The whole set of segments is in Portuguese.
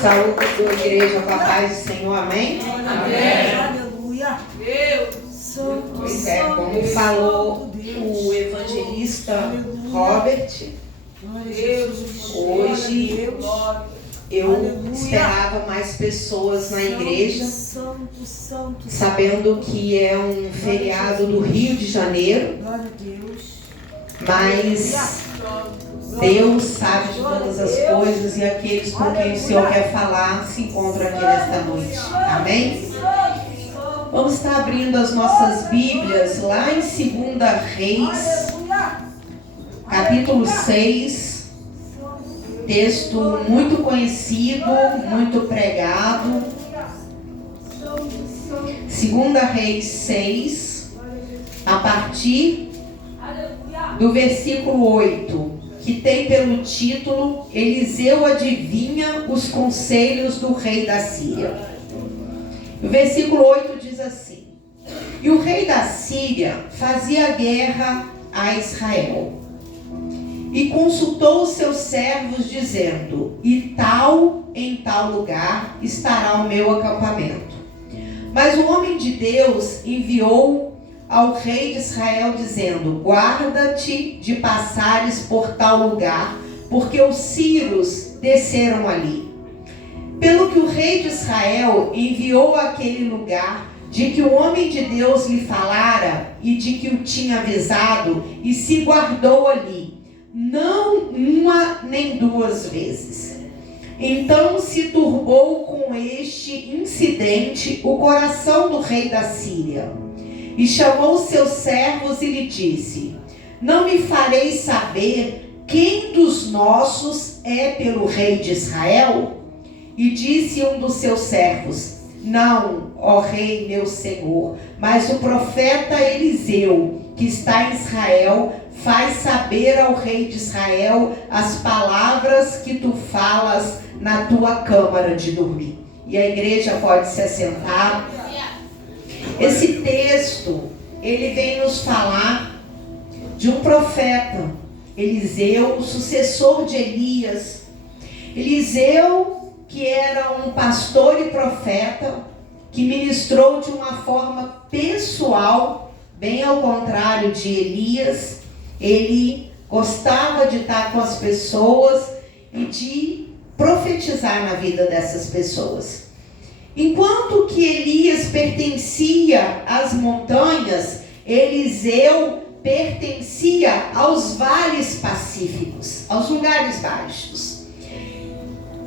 Saúde a sua igreja com a paz do Senhor, amém? Amém. Aleluia. Pois é, como falou o evangelista Robert, hoje eu esperava mais pessoas na igreja, sabendo que é um feriado do Rio de Janeiro, mas Deus sabe de todas as coisas e aqueles com quem o Senhor quer falar se encontram aqui nesta noite, amém? Vamos estar abrindo as nossas Bíblias lá em 2 Reis, capítulo 6, texto muito conhecido, muito pregado. 2 Reis 6, a partir do versículo 8, que tem pelo título Eliseu adivinha os conselhos do rei da Síria. O versículo 8 diz assim: E o rei da Síria fazia guerra a Israel, e consultou os seus servos, dizendo: E tal em tal lugar estará o meu acampamento. Mas o homem de Deus enviou ao rei de Israel, dizendo: Guarda-te de passares por tal lugar, porque os sírios desceram ali. Pelo que o rei de Israel enviou àquele lugar, de que o homem de Deus lhe falara e de que o tinha avisado, e se guardou ali, não uma nem duas vezes. Então se turbou com este incidente o coração do rei da Síria, e chamou seus servos e lhe disse: Não me fareis saber quem dos nossos é pelo rei de Israel? E disse um dos seus servos: Não, ó rei meu senhor, mas o profeta Eliseu, que está em Israel, faz saber ao rei de Israel as palavras que tu falas na tua câmara de dormir. E a igreja pode se assentar. Esse texto, ele vem nos falar de um profeta, Eliseu, o sucessor de Elias. Eliseu, que era um pastor e profeta, que ministrou de uma forma pessoal, bem ao contrário de Elias. Ele gostava de estar com as pessoas e de profetizar na vida dessas pessoas. Enquanto que Elias pertencia às montanhas, Eliseu pertencia aos vales pacíficos, aos lugares baixos.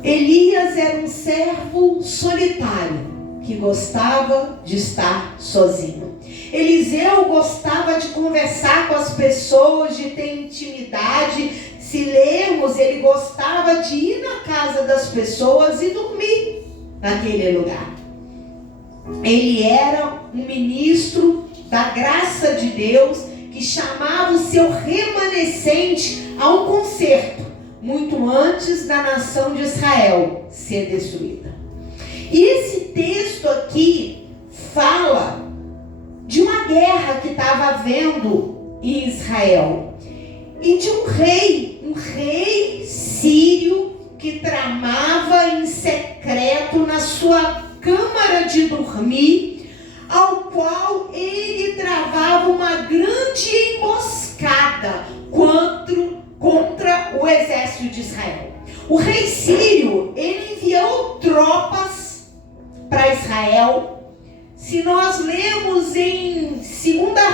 Elias era um servo solitário, que gostava de estar sozinho. Eliseu gostava de conversar com as pessoas, de ter intimidade. Se lermos, ele gostava de ir na casa das pessoas e dormir naquele lugar. Ele era um ministro da graça de Deus, que chamava o seu remanescente a um concerto, muito antes da nação de Israel ser destruída. E esse texto aqui fala de uma guerra que estava havendo em Israel e de um rei sírio que tramava em secreto na sua câmara de dormir, ao qual ele travava uma grande emboscada contra o exército de Israel. O rei sírio, ele enviou tropas para Israel. Se nós lemos em 2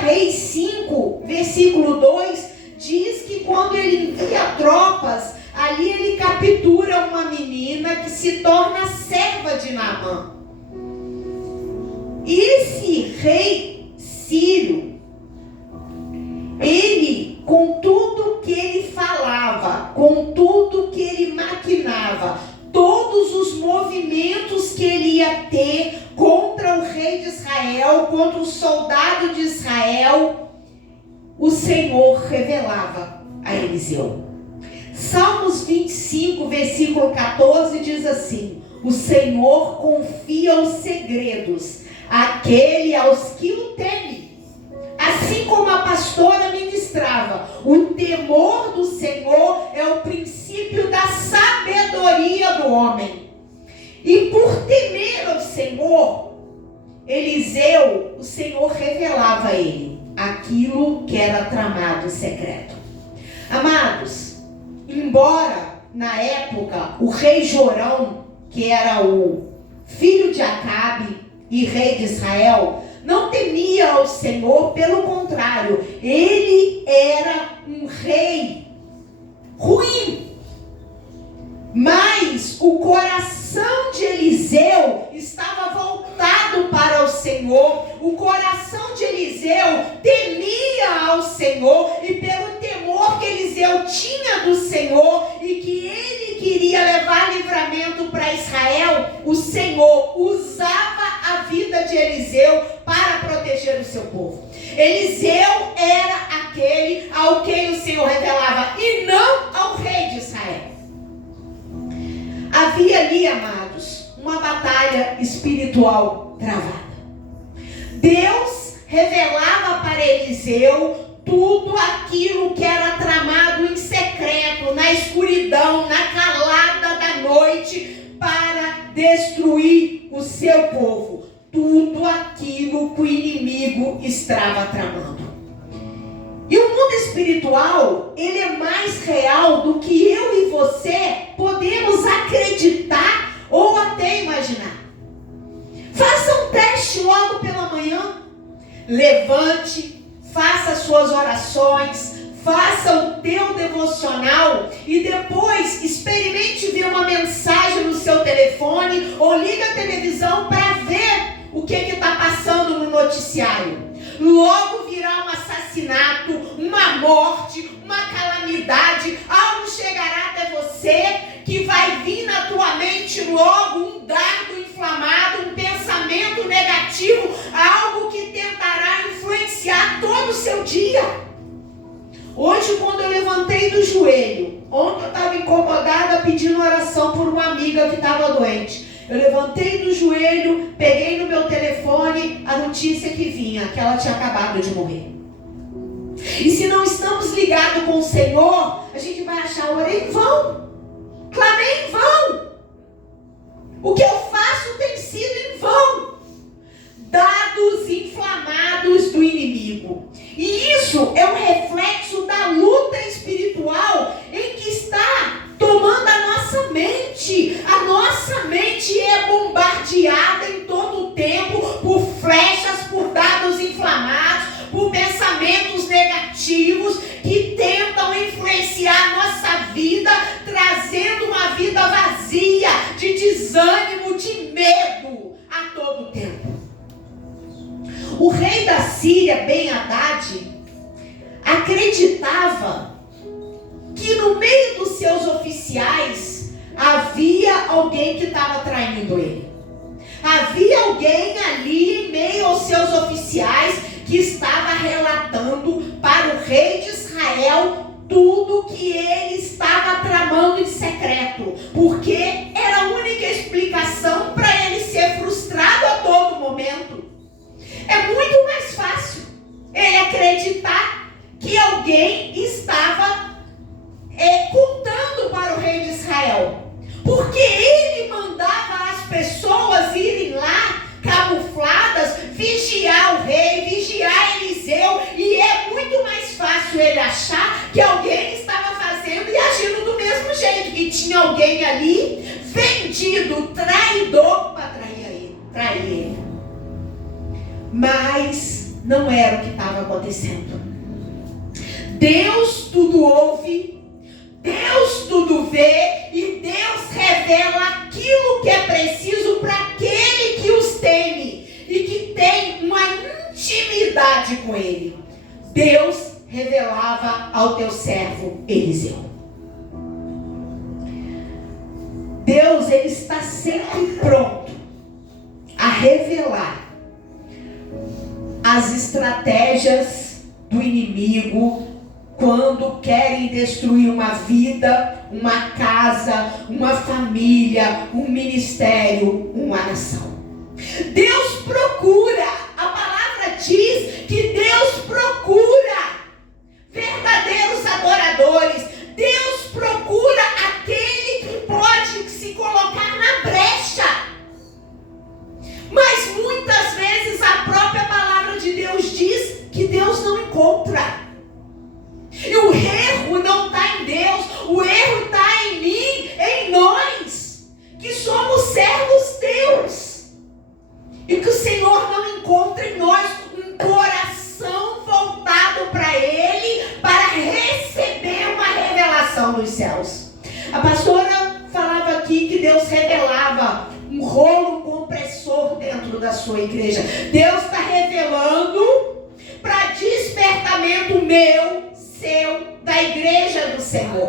Reis 5, versículo 2, diz que quando ele envia tropas, ali ele captura uma menina que se torna serva de Naamã. E esse rei sírio, ele, com tudo que ele falava, com tudo que ele maquinava, todos os movimentos que ele ia ter contra o rei de Israel, contra o soldado de Israel, o Senhor revelava a Eliseu. Salmos 25, versículo 14 diz assim: O Senhor confia os segredos àquele aos que o temem. Assim como a pastora ministrava, o temor do Senhor é o princípio da sabedoria do homem. E por temer ao Senhor, Eliseu, o Senhor revelava a ele aquilo que era tramado em secreto. Amados, embora na época o rei Jorão, que era o filho de Acabe e rei de Israel, não temia ao Senhor, pelo contrário, ele era um rei ruim. Mas o coração de Eliseu estava voltado para o Senhor. O coração de Eliseu temia ao Senhor, e pelo temor que Eliseu tinha do Senhor e que ele queria levar livramento para Israel, o Senhor usava a vida de Eliseu para proteger o seu povo. Eliseu era aquele ao quem o Senhor revelava, e não ao rei de Israel. Havia ali, amados, uma batalha espiritual travada. Deus revelava para Eliseu tudo aquilo que era tramado em secreto, na escuridão, na calada da noite, para destruir o seu povo. Tudo aquilo que o inimigo estava tramando. E o mundo espiritual, ele é mais real do que eu e você podemos acreditar ou até imaginar. Faça um teste logo pela manhã. Levante, faça suas orações, faça o teu devocional e depois experimente ver uma mensagem no seu telefone ou liga a televisão para ver o que está passando no noticiário. Logo virá um assassinato, uma morte, uma calamidade, algo chegará até você que vai vir na tua mente logo um dardo inflamado, um pensamento negativo, algo que tentará influenciar todo o seu dia. Hoje, quando eu levantei do joelho, ontem eu estava incomodada pedindo oração por uma amiga que estava doente. Eu levantei do joelho, peguei no meu telefone a notícia que vinha, que ela tinha acabado de morrer. E se não estamos ligados com o Senhor, a gente vai achar, orei em vão, clamei em vão, o que eu faço tem sido em vão. Dados inflamados do inimigo. E isso é um reflexo da luta espiritual em que está tomando a nossa mente. A nossa mente é bombardeada em todo o tempo por flechas, por dados inflamados, por pensamentos negativos que tentam influenciar a nossa vida, trazendo uma vida vazia, de desânimo, de medo a todo tempo. O rei da Síria, Ben-Hadad, acreditava que no meio dos seus oficiais havia alguém que estava traindo ele. Havia alguém ali em meio aos seus oficiais que estava relatando para o rei de Israel tudo que ele estava tramando em secreto, porque era a única explicação para ele ser frustrado a todo momento. É muito mais fácil ele acreditar que alguém estava contando para o rei de Israel, porque ele mandava as pessoas irem lá camufladas, vigiar o rei, vigiar Eliseu, e é muito mais fácil ele achar que alguém estava fazendo e agindo do mesmo jeito, que tinha alguém ali vendido, traidor para trair ele. Mas não era o que estava acontecendo. Deus tudo ouve, Deus tudo vê, e Deus revela aquilo que é preciso para aquele que os teme e que tem uma intimidade com Ele. Deus revelava ao teu servo Eliseu. Deus, Ele está sempre pronto a revelar as estratégias do inimigo quando querem destruir uma vida, uma casa, uma família, um ministério, uma nação. Deus procura, a palavra diz que Deus procura verdadeiros adoradores. Deus procura aquele que pode se colocar na brecha Deus revelava um rolo compressor dentro da sua igreja. Deus está revelando para despertamento meu, seu, da igreja do Senhor.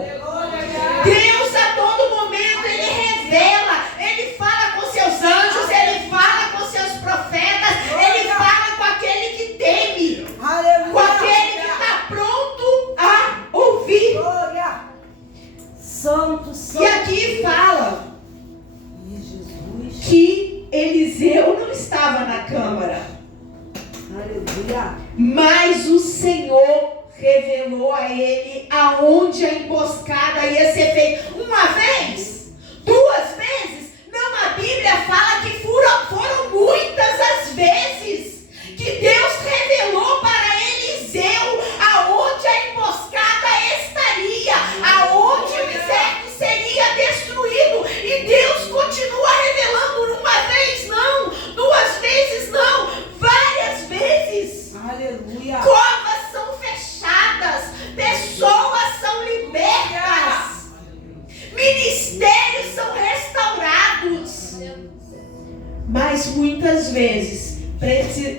Deus a todo momento Ele revela, Ele fala com seus anjos, Ele fala com seus profetas, Ele fala com aquele que teme, com aquele que está pronto a ouvir. Santo, santo. E aqui fala que Eliseu não estava na câmara. Aleluia. Mas o Senhor revelou a ele aonde a emboscada ia ser feita. Uma vez, duas vezes. Não, a Bíblia fala que foram muitas as vezes que Deus revelou para Eliseu aonde a emboscada estaria, aonde o deserto seria destruído. E Deus continua revelando uma vez não, duas vezes não, várias vezes. Aleluia. Covas são fechadas, pessoas são libertas, ministérios são restaurados. Mas muitas vezes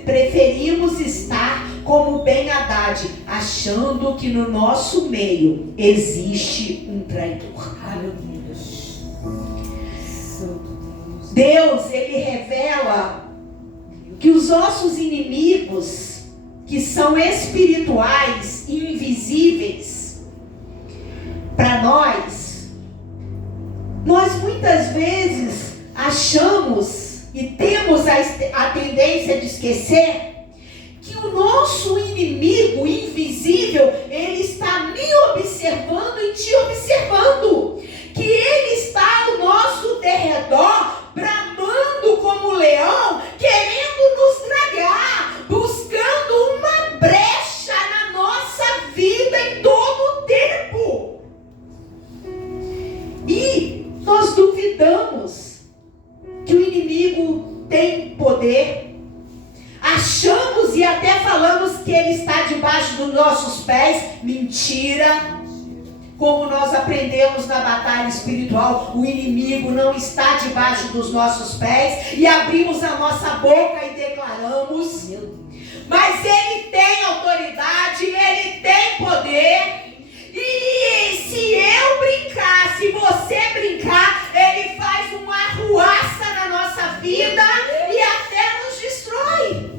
preferimos estar como Ben-Hadad, achando que no nosso meio existe um traidor. Aleluia. Deus, Ele revela que os nossos inimigos, que são espirituais e invisíveis para nós muitas vezes achamos e temos a tendência de esquecer que o nosso inimigo invisível, ele está me observando e te observando, que ele está ao nosso derredor, bramando como leão, querendo nos tragar, buscando uma brecha na nossa vida em todo o tempo. E nós duvidamos que o inimigo tem poder, achamos e até falamos que ele está debaixo dos nossos pés. Mentira! Como nós aprendemos na batalha espiritual, o inimigo não está debaixo dos nossos pés, e abrimos a nossa boca e declaramos, mas ele tem autoridade, ele tem poder. E se eu brincar, se você brincar, ele faz uma arruaça na nossa vida e até nos destrói.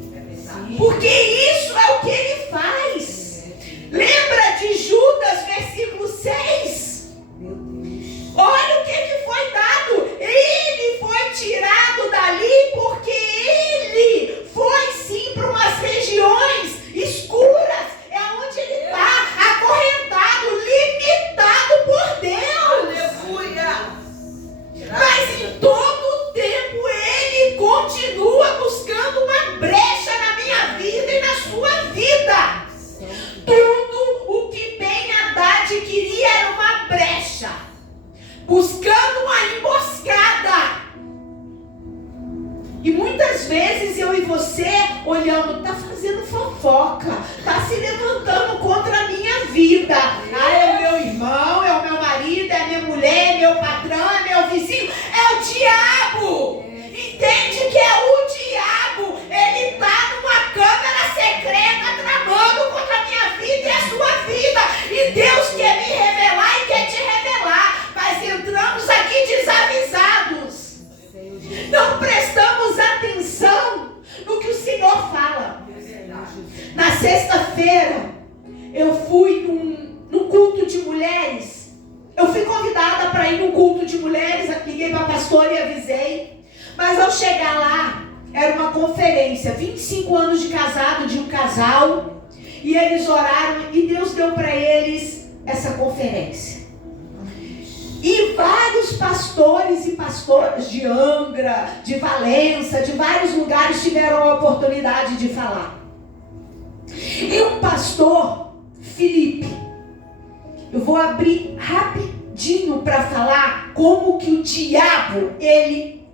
Porque isso é o que ele faz. Lembra de Judas, versículo 6? Olha o que foi dado. Ele foi tirado dali porque ele foi sim para umas regiões escuras. É onde ele está, acorrentado, limitado por Deus. Aleluia. Mas em todo o tempo ele continua buscando uma brecha na minha vida e na sua vida. Tudo o que Ben-Hadad queria era uma brecha, buscando uma emboscada. E muitas vezes eu e você olhando, está fazendo fofoca, está se levantando contra a minha vida. Ah, é o meu irmão, é o meu marido, é a minha mulher, é meu patrão, é meu vizinho. É o diabo. Entende que é o diabo. Ele está numa câmara secreta tramando contra a minha vida e a sua vida. E Deus quer me revelar e quer te revelar. Mas entramos aqui desavisados. Não prestamos atenção no que o Senhor fala. Na sexta-feira, eu fui num culto de mulheres. Eu fui convidada para ir num culto de mulheres. Liguei para a pastora e avisei. Mas ao chegar lá, era uma conferência. 25 anos de casado de um casal. E eles oraram e Deus deu para eles essa conferência. E vários pastores e pastoras de Angra, de Valença, de vários lugares tiveram a oportunidade de falar. E um pastor, Felipe, eu vou abrir rapidinho para falar como que o diabo, ele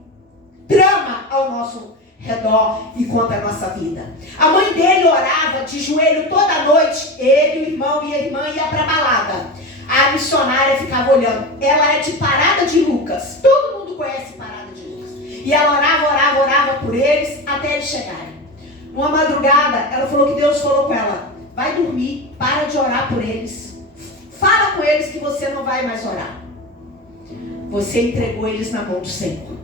trama ao nosso redor e contra a nossa vida. A mãe dele orava de joelho toda noite, ele, o irmão e a irmã ia para a balada. A missionária ficava olhando. Ela é de Parada de Lucas. Todo mundo conhece E ela orava por eles até eles chegarem. Uma madrugada, ela falou que Deus falou com ela: vai dormir, para de orar por eles. Fala com eles que você não vai mais orar. Você entregou eles na mão do Senhor.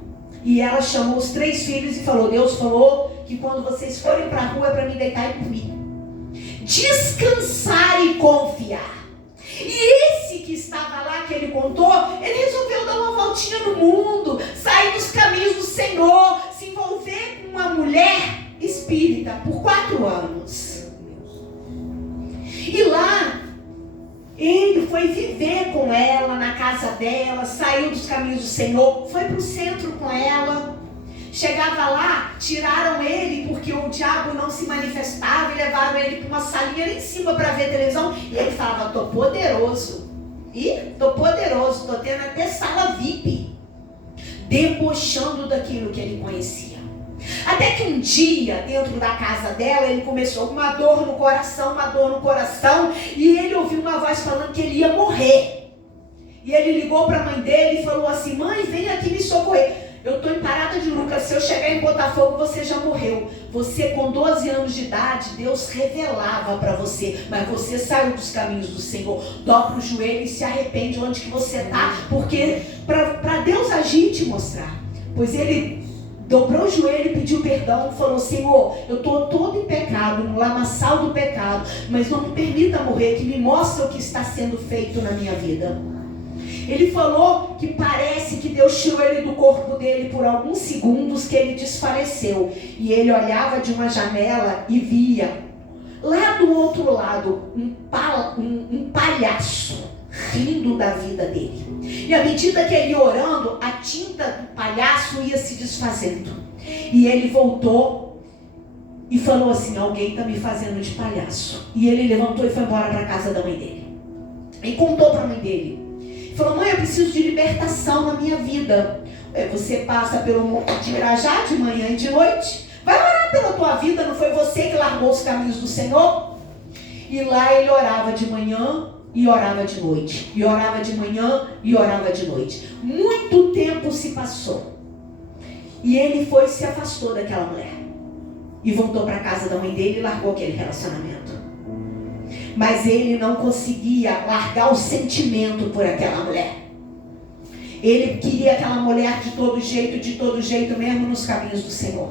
E ela chamou os 3 filhos e falou: Deus falou que quando vocês forem para a rua é para me deitar e dormir. Descansar e confiar. E esse que estava lá, que ele contou, ele resolveu dar uma voltinha no mundo, sair dos caminhos do Senhor, se envolver com uma mulher espírita por 4 anos. E lá, ele foi viver com ela, na casa dela, saiu dos caminhos do Senhor, foi para o centro com ela. Chegava lá, tiraram ele porque o diabo não se manifestava e levaram ele para uma salinha ali em cima para ver televisão. E ele falava: tô poderoso. Tô poderoso, tô tendo até sala VIP. Debochando daquilo que ele conhecia. Até que um dia, dentro da casa dela, ele começou com uma dor no coração, e ele ouviu uma voz falando que ele ia morrer. E ele ligou para a mãe dele e falou assim: mãe, vem aqui me socorrer. Eu estou em Parada de Lucas, se eu chegar em Botafogo, você já morreu. Você com 12 anos de idade, Deus revelava para você, mas você saiu dos caminhos do Senhor. Dobra o joelho e se arrepende onde que você está, porque para Deus agir e te mostrar. Pois ele dobrou o joelho e pediu perdão, falou: Senhor, eu estou todo em pecado, no lamaçal do pecado, mas não me permita morrer, que me mostre o que está sendo feito na minha vida. Ele falou que parece que Deus tirou ele do corpo dele por alguns segundos, que ele desfaleceu. E ele olhava de uma janela e via, lá do outro lado, um palhaço rindo da vida dele. E à medida que ele ia orando, a tinta do palhaço ia se desfazendo. E ele voltou e falou assim: alguém está me fazendo de palhaço. E ele levantou e foi embora para a casa da mãe dele. E contou para a mãe dele. Falou: mãe, eu preciso de libertação na minha vida. Você passa pelo monte de Irajá de manhã e de noite. Vai orar pela tua vida, não foi você que largou os caminhos do Senhor? E lá ele orava de manhã e orava de noite. E orava de manhã e orava de noite. Muito tempo se passou. E ele se afastou daquela mulher. E voltou para a casa da mãe dele e largou aquele relacionamento. Mas ele não conseguia largar o sentimento por aquela mulher. Ele queria aquela mulher de todo jeito mesmo nos caminhos do Senhor.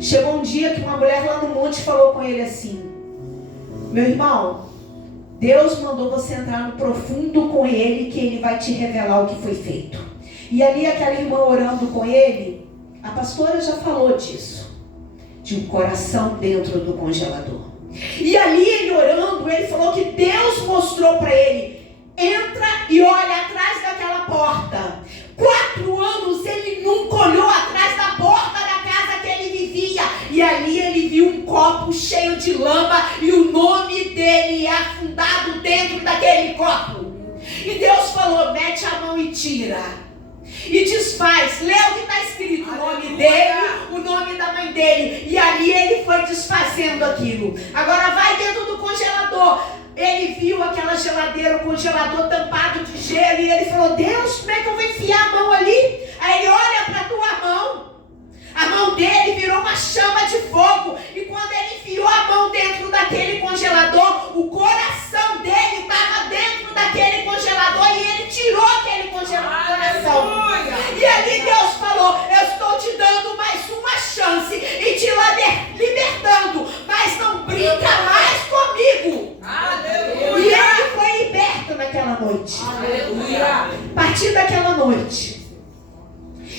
Chegou um dia que uma mulher lá no monte falou com ele assim: meu irmão, Deus mandou você entrar no profundo com ele, que ele vai te revelar o que foi feito. E ali aquela irmã orando com ele, a pastora já falou disso, de um coração dentro do congelador. E ali ele orando, ele falou que Deus mostrou para ele: entra e olha atrás daquela porta. 4 anos ele nunca olhou atrás da porta da casa que ele vivia. E ali ele viu um copo cheio de lama e o nome dele afundado dentro daquele copo. E Deus falou: mete a mão e tira. E desfaz, lê o que está escrito, o nome dele, o nome da mãe dele. E ali ele foi desfazendo aquilo. Agora vai dentro do congelador. Ele viu aquela geladeira, o congelador tampado de gelo. E ele falou: Deus, como é que eu vou enfiar a mão ali? Aí ele olha para a tua mão. A mão dele virou uma chama de fogo. E quando ele enfiou a mão dentro daquele congelador, o coração dele estava dentro daquele congelador. E ele tirou aquele congelador. E ali Deus falou: eu estou te dando mais uma chance e te libertando, mas não brinca mais comigo. Aleluia. E ele foi liberto naquela noite. Aleluia. A partir daquela noite,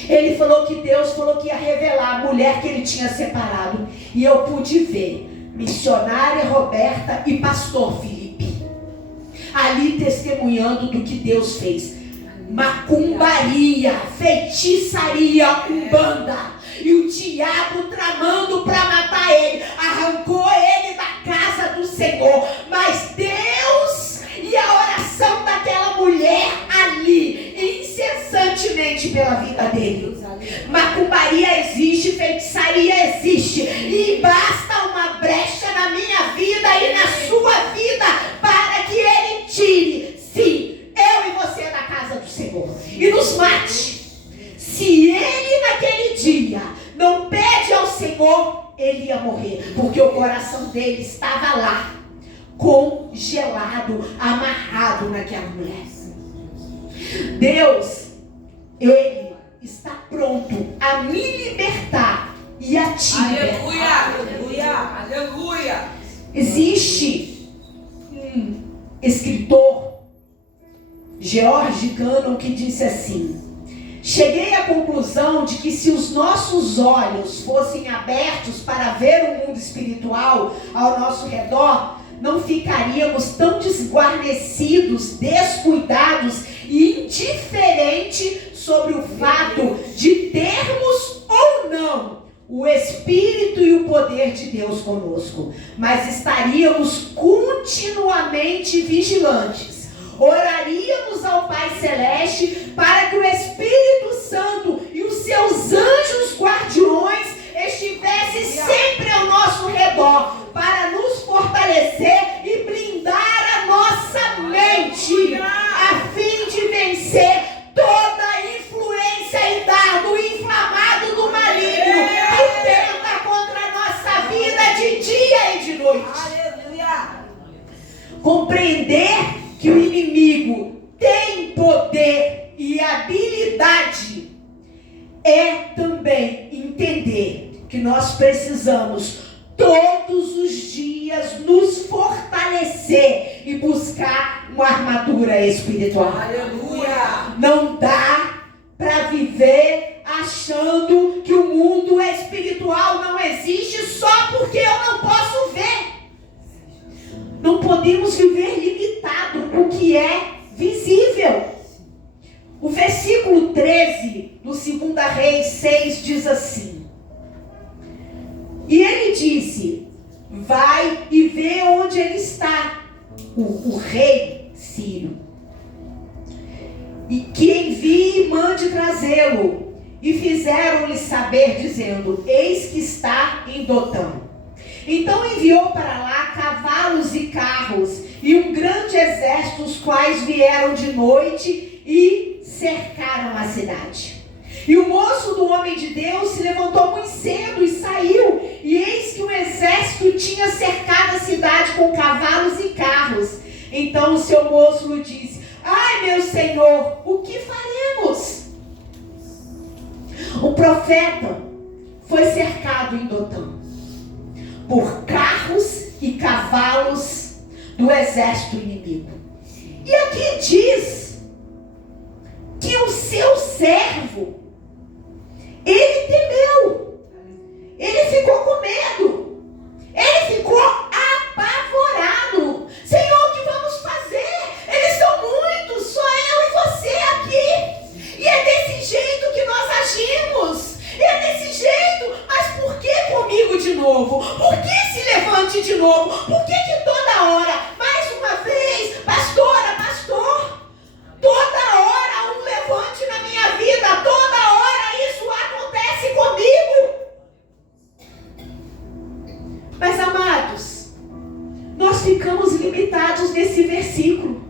ele falou que Deus falou que ia revelar a mulher que ele tinha separado. E eu pude ver missionária Roberta e pastor Felipe ali testemunhando do que Deus fez. Macumbaria, feitiçaria, umbanda, e o diabo tramando para matar ele, arrancou ele da casa do Senhor. Mas Deus e a oração daquela mulher ali, incessantemente pela vida dele. Macumbaria existe, feitiçaria existe, e basta uma brecha na minha vida e na sua vida para que ele tire, sim, eu e você da casa do Senhor e nos mate. Se dia não pede ao Senhor, ele ia morrer, porque o coração dele estava lá, congelado, amarrado naquela mulher. Deus, ele está pronto a me libertar e a te libertar. Aleluia, aleluia. Existe um escritor, George Cannon, que disse assim: cheguei à conclusão de que se os nossos olhos fossem abertos para ver o mundo espiritual ao nosso redor, não ficaríamos tão desguarnecidos, descuidados e indiferentes sobre o fato de termos ou não o Espírito e o poder de Deus conosco, mas estaríamos continuamente vigilantes. Oraríamos ao Pai Celeste para que o Espírito Santo e os seus anjos guardiões estivessem sempre ao nosso redor para nos fortalecer e blindar a nossa mente, a fim de vencer toda a influência e dardo inflamado do maligno que tenta contra a nossa vida de dia e de noite. Aleluia. Compreender que o inimigo tem poder e habilidade é também entender que nós precisamos todos os dias nos fortalecer e buscar uma armadura espiritual. Aleluia. Não dá para viver achando que o mundo espiritual não existe só porque eu não posso ver. Não podemos viver limitado no que é visível. O versículo 13 do 2 Reis 6 diz assim: e ele disse: vai e vê onde ele está, o rei Sírio, e que envie e mande trazê-lo. E fizeram-lhe saber, dizendo: eis que está em Dotã. Então enviou para lá cavalos e carros e um grande exército, os quais vieram de noite e cercaram a cidade. E o moço do homem de Deus se levantou muito cedo e saiu, e eis que um exército tinha cercado a cidade com cavalos e carros. Então o seu moço lhe disse: ai, meu senhor, o que faremos? O profeta foi cercado em Dotã por carros e cavalos do exército inimigo. E aqui diz que o seu servo, ele temeu, ele ficou com medo, ele ficou apavorado. Senhor, o que vamos fazer? Eles são muitos, só eu e você aqui. E é desse jeito que nós agimos. É desse jeito. Mas por que comigo de novo? Por que se levante de novo? Por que toda hora? Mais uma vez, pastora, pastor, toda hora um levante na minha vida, toda hora isso acontece comigo. Mas amados, nós ficamos limitados nesse versículo.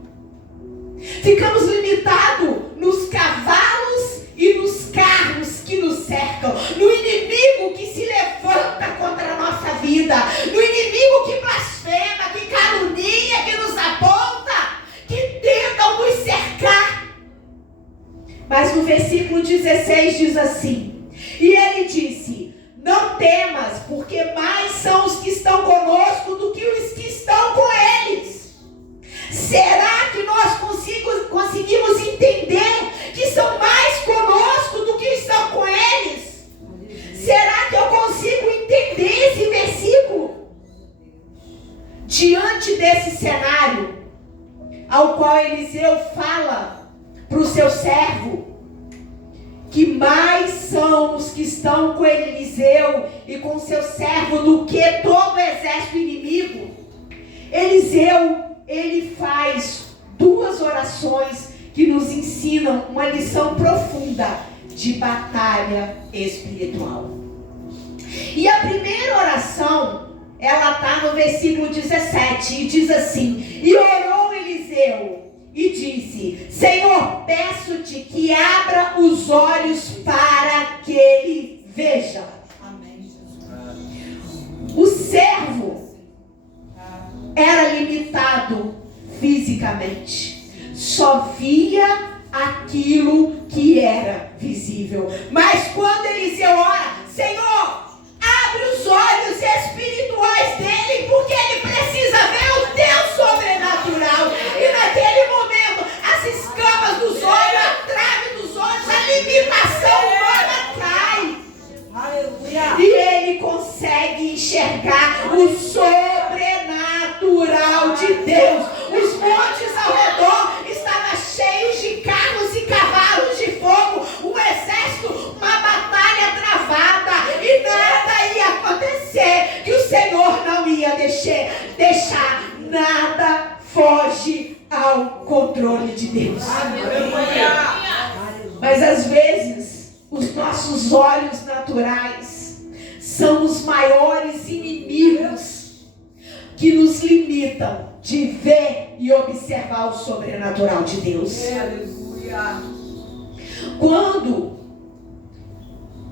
Ficamos limitados nos cavalos e nos carros que nos cercam, no inimigo que se levanta contra a nossa vida, no inimigo que blasfema, que calunia, que nos aponta, que tentam nos cercar. Mas no versículo 16 diz assim: e ele disse: não temas, porque mais são os que estão conosco do que os que estão com eles. Será que nós conseguimos entender que são mais conosco do que estão com eles? Será que eu consigo entender esse versículo? Diante desse cenário, ao qual Eliseu fala para o seu servo, que mais são os que estão com Eliseu e com seu servo do que todo o exército inimigo, Eliseu, ele faz duas orações que nos ensinam uma lição profunda de batalha espiritual. E a primeira oração, ela está no versículo 17 e diz assim: e orou Eliseu e disse: Senhor, peço-te que abra os olhos para que ele visível. Mas quando Eliseu ora, Senhor, abre os olhos espirituais dele, porque ele precisa ver o teu sobrenatural. E naquele momento, as escamas dos olhos, a trave dos olhos, a limitação humana cai. Aleluia. E ele consegue enxergar o sobrenatural de Deus. Os montes ao redor estavam cheios de carros e cavalos de fogo, um exército, uma batalha travada, e nada ia acontecer que o Senhor não ia deixar. Nada foge ao controle de Deus. Aleluia. Mas às vezes os nossos olhos naturais são os maiores inimigos que nos limitam de ver e observar o sobrenatural de Deus. Aleluia. Quando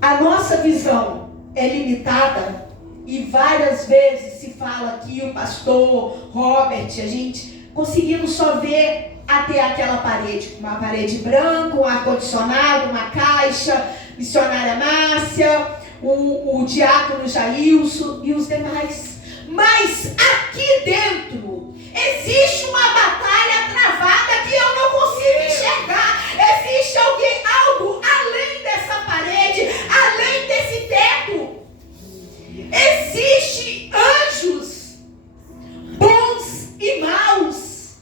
a nossa visão é limitada, e várias vezes se fala aqui, o pastor Robert, a gente conseguimos só ver até aquela parede, uma parede branca, um ar-condicionado, uma caixa, missionária Márcia, o diácono Jailson e os demais. Mas aqui dentro existe uma batalha travada que eu não consigo enxergar. Existe algo além dessa parede, além desse teto. Existem anjos bons e maus.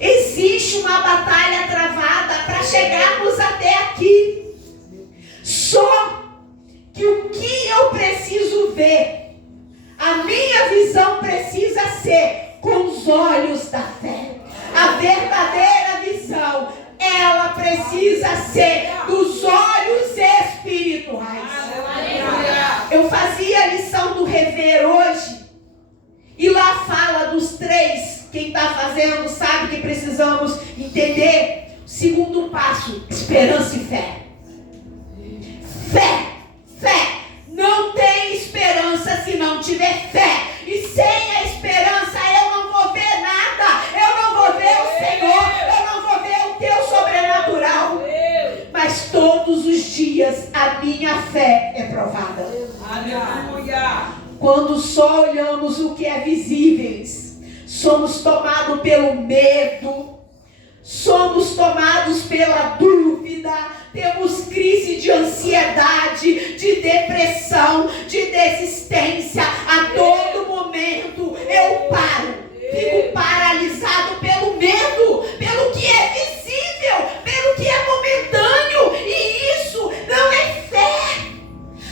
Existe uma batalha travada para chegarmos até aqui. Só que o que eu preciso ver, a minha visão precisa ser com os olhos da fé. A verdadeira visão, ela precisa ser dos olhos espirituais. Eu fazia a lição do rever hoje, e lá fala dos 3. Quem está fazendo sabe que precisamos entender. Segundo passo, esperança e fé. Fé. Não tem esperança se não tiver fé. E sem a esperança eu não vou ver nada. Eu não vou ver o Senhor. Eu não vou ver o teu sobrenatural. Mas todos os dias a minha fé é provada. Aleluia. Quando só olhamos o que é visíveis, somos tomados pelo medo, somos tomados pela dúvida, temos crise de ansiedade, de depressão, de desistência. A todo momento eu fico paralisado pelo medo, pelo que é visível, pelo que é momentâneo, e isso não é fé.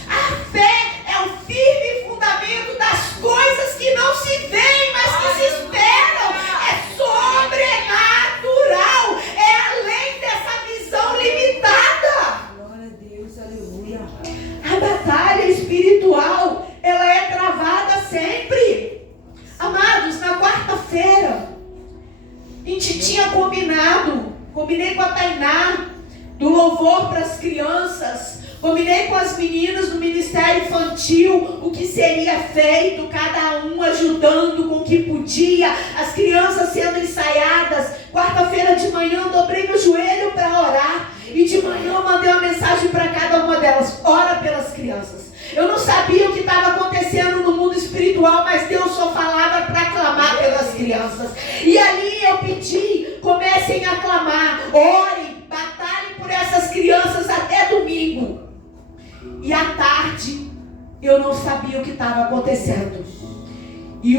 A fé é o firme fundamento das coisas que não se veem, mas que se esperam. É sobrenatural, é além dessa visão limitada. Glória a Deus, aleluia. A batalha espiritual, ela é travada sempre. Amados, na quarta-feira, a gente tinha combinei com a Tainá, do louvor para as crianças, combinei com as meninas do Ministério Infantil, o que seria feito, cada um ajudando com o que podia, as crianças sendo ensaiadas. Quarta-feira de manhã eu dobrei meu joelho para orar, e de manhã eu mandei uma mensagem para cada uma delas: ora pelas crianças. Eu não sabia o que estava acontecendo no mundo espiritual, mas Deus só falava para clamar pelas crianças. E ali eu pedi: comecem a clamar, orem, batalhem por essas crianças até domingo. E à tarde eu não sabia o que estava acontecendo. E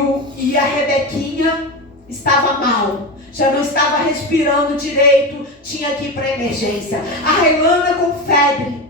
a Rebequinha estava mal, já não estava respirando direito, tinha que ir para emergência. A Railana com febre.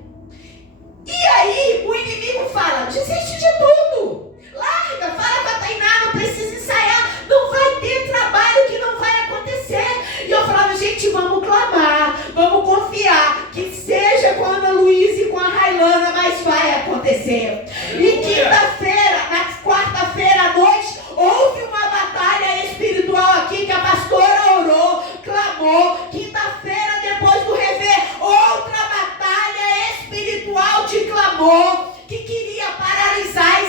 E aí o inimigo fala: desiste de tudo, larga, fala com a Tainá, não precisa ensaiar, não vai ter trabalho que não vai acontecer. E eu falava: gente, vamos clamar, vamos confiar, que seja com a Ana Luísa e com a Railana, mas vai acontecer. E quinta-feira, na quarta-feira à noite, houve uma batalha espiritual aqui, que a pastora orou, clamou. Quinta-feira, depois do rever, outra batalha espiritual de clamor, que queria paralisar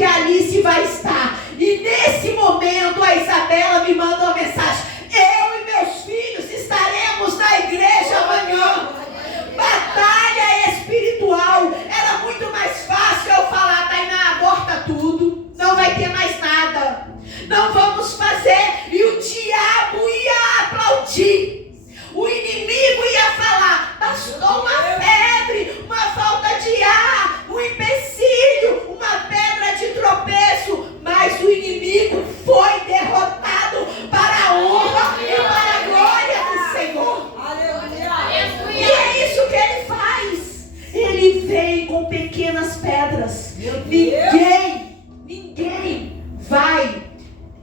que a Alice vai estar. E nesse momento a Isabela me manda uma mensagem: eu e meus filhos estaremos na igreja amanhã. Batalha espiritual. Era muito mais fácil eu falar: Tainá, aborta tudo, não vai ter mais nada, não vamos fazer. E o diabo ia aplaudir. O inimigo ia falar: bastou uma febre, uma falta de ar, um empecilho, uma pedra de tropeço. Mas o inimigo foi derrotado para a honra e para a glória do Senhor. Aleluia. E é isso que ele faz. Ele vem com pequenas pedras. Ninguém vai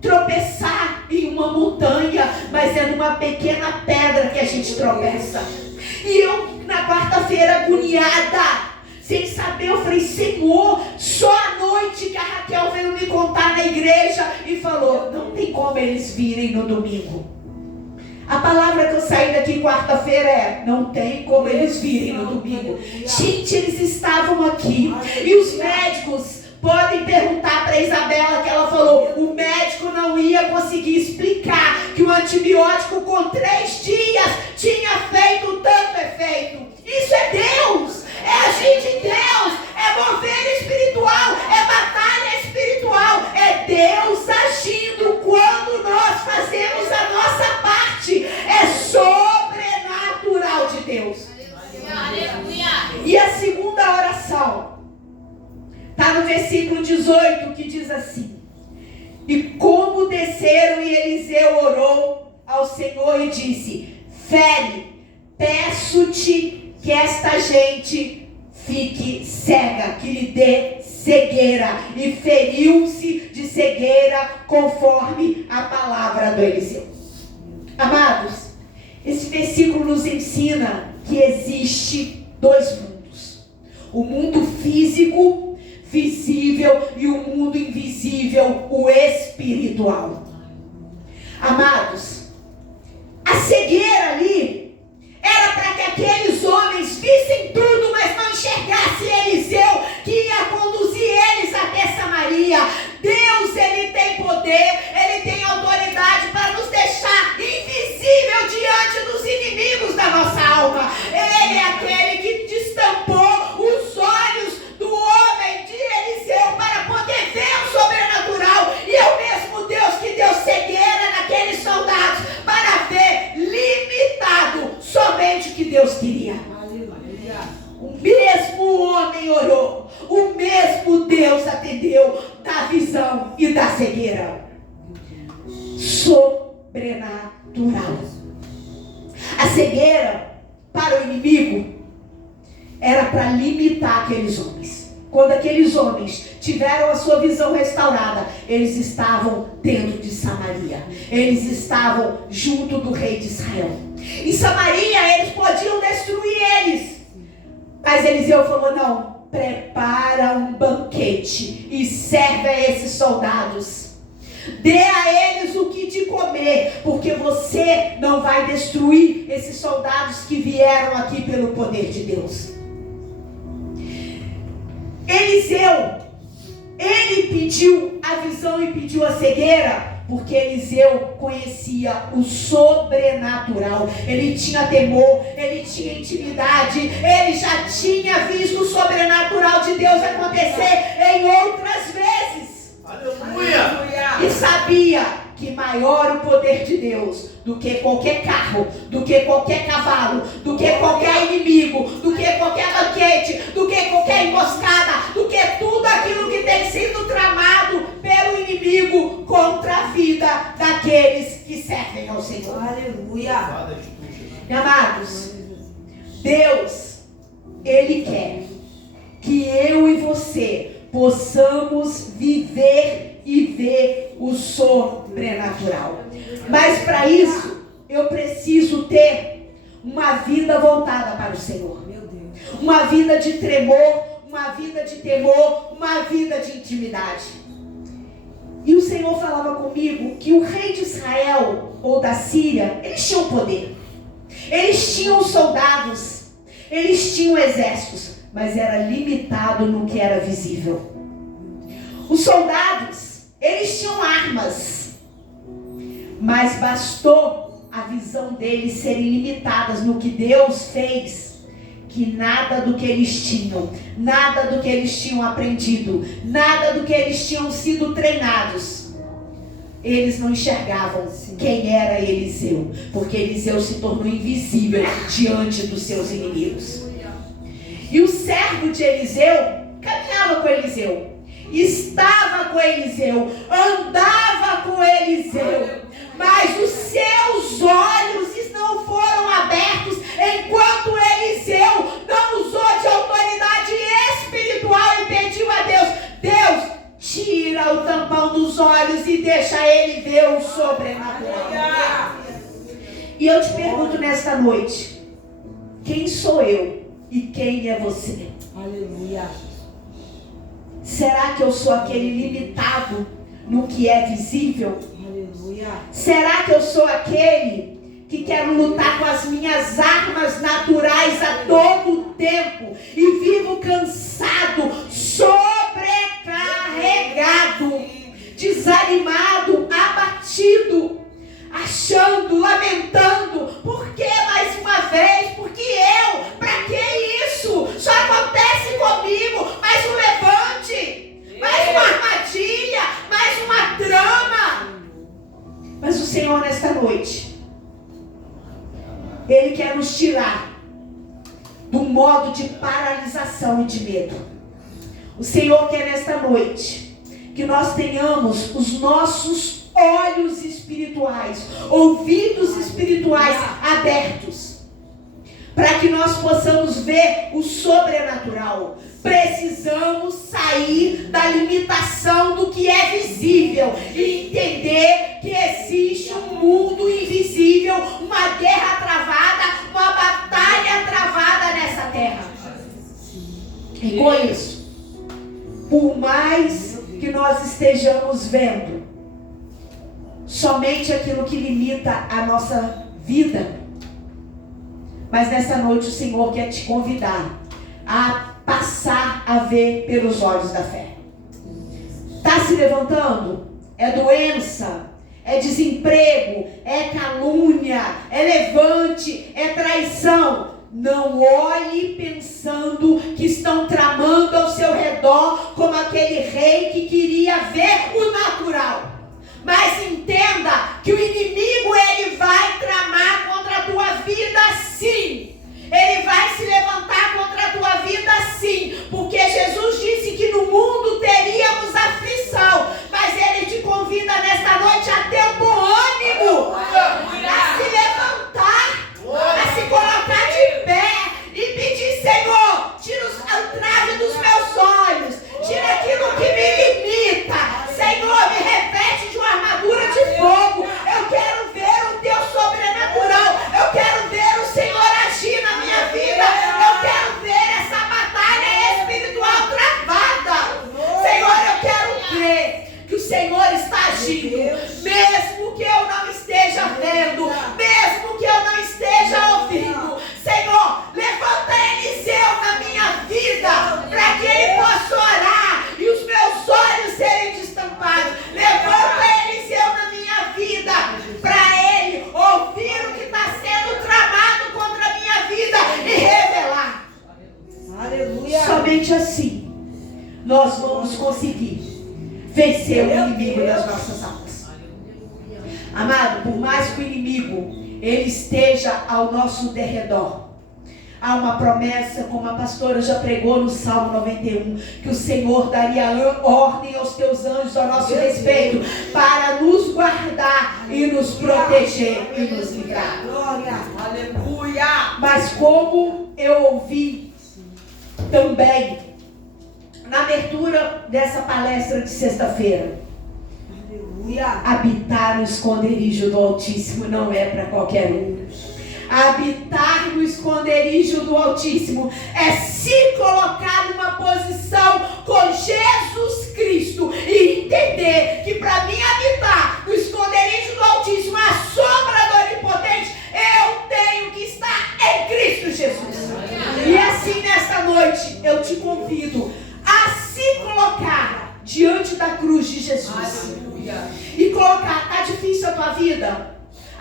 tropeçar em uma montanha, mas é numa pequena pedra que a gente tropeça. E eu, na quarta-feira, agoniada, sem saber, eu falei: Senhor, só à noite que a Raquel veio me contar na igreja e falou: não tem como eles virem no domingo. A palavra que eu saí daqui quarta-feira é: não tem como eles virem no domingo. Gente, eles estavam aqui. E os médicos podem perguntar para Isabela, que ela falou: o médico não ia conseguir explicar que o antibiótico com 3 dias tinha feito tanto efeito. Isso é Deus, é agir de Deus, é mover espiritual, é batalha espiritual, é Deus agindo quando nós fazemos a nossa parte. É sobrenatural de Deus. E a segunda oração está no versículo 18, que diz assim: e como desceram, e Eliseu orou ao Senhor e disse: fere, peço-te que esta gente fique cega, que lhe dê cegueira. E feriu-se de cegueira conforme a palavra do Eliseu. Amados, esse versículo nos ensina que existe 2 mundos: o mundo físico, visível, e o mundo invisível, o espiritual. Amados, a cegueira ali era para que aqueles homens vissem tudo, mas não enxergassem Eliseu, que ia conduzir eles até Samaria. Deus, ele tem poder, ele tem autoridade para nos deixar invisível diante dos inimigos da nossa alma. Ele é aquele que destampou os olhos do homem de Eliseu para poder ver o sobrenatural. E é o mesmo Deus que deu cegueira naqueles soldados para ver limitado somente o que Deus queria. O mesmo homem orou, o mesmo Deus atendeu da visão e da cegueira. Sobrenatural. A cegueira para o inimigo era para limitar aqueles homens. Quando aqueles homens tiveram a sua visão restaurada, eles estavam dentro de Samaria. Eles estavam junto do rei de Israel. Em Samaria eles podiam destruir eles. Mas Eliseu falou: não, prepara um banquete e serve a esses soldados. Dê a eles o que de comer, porque você não vai destruir esses soldados que vieram aqui pelo poder de Deus. Eliseu, ele pediu a visão e pediu a cegueira porque Eliseu conhecia o sobrenatural. Ele tinha temor, ele tinha intimidade, ele já tinha visto o sobrenatural de Deus acontecer em outras vezes. Aleluia! E sabia que maior o poder de Deus do que qualquer carro, do que qualquer cavalo, do que qualquer inimigo, do que qualquer banquete, do que qualquer emboscada, do que tudo aquilo que tem sido tramado pelo inimigo contra a vida daqueles que servem ao Senhor. Aleluia! Amados, Deus, Ele quer que eu e você possamos viver e ver o sobrenatural. Mas para isso, eu preciso ter uma vida voltada para o Senhor. Uma vida de tremor, uma vida de temor, uma vida de intimidade. E o Senhor falava comigo que o rei de Israel ou da Síria, eles tinham poder. Eles tinham soldados, eles tinham exércitos, mas era limitado no que era visível. Os soldados, eles tinham armas, mas bastou a visão deles serem limitadas no que Deus fez, que nada do que eles tinham, nada do que eles tinham aprendido, nada do que eles tinham sido treinados, eles não enxergavam quem era Eliseu, porque Eliseu se tornou invisível diante dos seus inimigos. E o servo de Eliseu caminhava com Eliseu, estava com Eliseu, andava com Eliseu, mas os seus olhos não foram abertos enquanto Eliseu não usou de autoridade espiritual e pediu a Deus: Deus, tira o tampão dos olhos e deixa ele ver o sobrenatural. E eu te pergunto nesta noite: quem sou eu e quem é você? Aleluia. Será que eu sou aquele limitado no que é visível? Aleluia. Será que eu sou aquele que quero lutar com as minhas armas naturais a todo tempo e vivo cansado, sobrecarregado, desanimado, abatido, achando, lamentando? Por que mais uma vez? Porque eu? Pra que isso? Só acontece comigo. Mais um levante, mais uma armadilha, mais uma trama. Mas o Senhor, nesta noite, Ele quer nos tirar do modo de paralisação e de medo. O Senhor quer nesta noite que nós tenhamos os nossos olhos espirituais, ouvidos espirituais abertos, para que nós possamos ver o sobrenatural. Precisamos sair da limitação do que é visível e entender que existe um mundo invisível, uma guerra travada, uma batalha travada nessa terra. E com isso, por mais que nós estejamos vendo somente aquilo que limita a nossa vida, mas nessa noite o Senhor quer te convidar a passar a ver pelos olhos da fé. Está se levantando? É doença, é desemprego, é calúnia, é levante, é traição. Não olhe pensando que estão tramando ao seu redor como aquele rei que queria ver o natural. Mas entenda que o inimigo, ele vai tramar contra a tua vida sim. Ele vai se levantar contra a tua vida sim. Porque Jesus disse que no mundo teríamos aflição. Mas Ele te convida nesta noite a ter um bom ânimo, a se levantar, a se colocar de pé e pedir: Senhor, tira o trave dos meus olhos, tira aquilo que me limita. Senhor, me reveste de uma armadura de fogo. Eu quero ver o teu sobrenatural. Eu quero ver o Senhor agir na minha vida. Eu quero ver essa batalha espiritual travada. Senhor, eu quero crer que o Senhor está agindo, mesmo que eu não esteja vendo, mesmo que eu não esteja ouvindo. Senhor, levanta Eliseu na minha vida, para que ele possa orar e os meus olhos serem destampados. Levanta Eliseu na minha vida, para ele ouvir o que está sendo tramado contra a minha vida e revelar. Aleluia. Somente assim nós vamos conseguir vencer o inimigo das nossas almas. Amado, por mais que o inimigo ele esteja ao nosso derredor, há uma promessa, como a pastora já pregou no Salmo 91, que o Senhor daria ordem aos teus anjos a nosso respeito, para nos guardar e nos proteger e nos livrar. Glória. Aleluia. Mas como eu ouvi também na abertura dessa palestra de sexta-feira, Aleluia. habitar no esconderijo do Altíssimo não é para qualquer um. Habitar no esconderijo do Altíssimo é se colocar numa posição com Jesus Cristo e entender que para mim habitar no esconderijo do Altíssimo, a sombra do Onipotente, eu tenho que estar em Cristo Jesus. E assim nesta noite eu te convido a se colocar diante da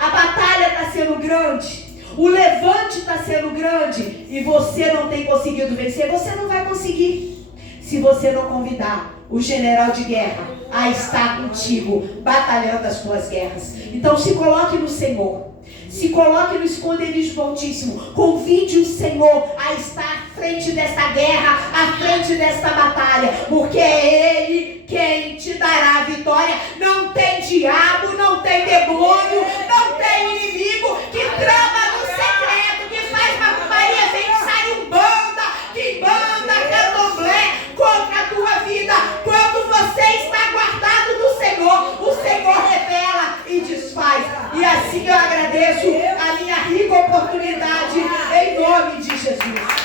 A batalha está sendo grande. O levante está sendo grande. E você não tem conseguido vencer. Você não vai conseguir. Se você não convidar o general de guerra a estar contigo, batalhando as tuas guerras. Então se coloque no Senhor. Se coloque no esconderijo do Altíssimo. Convide o Senhor a estar à frente desta guerra, à frente desta batalha, porque é Ele quem te dará a vitória. Não tem diabo, não tem demônio, não tem inimigo que trama no secreto, que faz macumbaria, feitiçaria, umbanda, quimbanda, candomblé contra a tua vida. Quando você está guardado do Senhor, o Senhor revela e desfaz. E assim eu agradeço a minha rica oportunidade em nome de Jesus.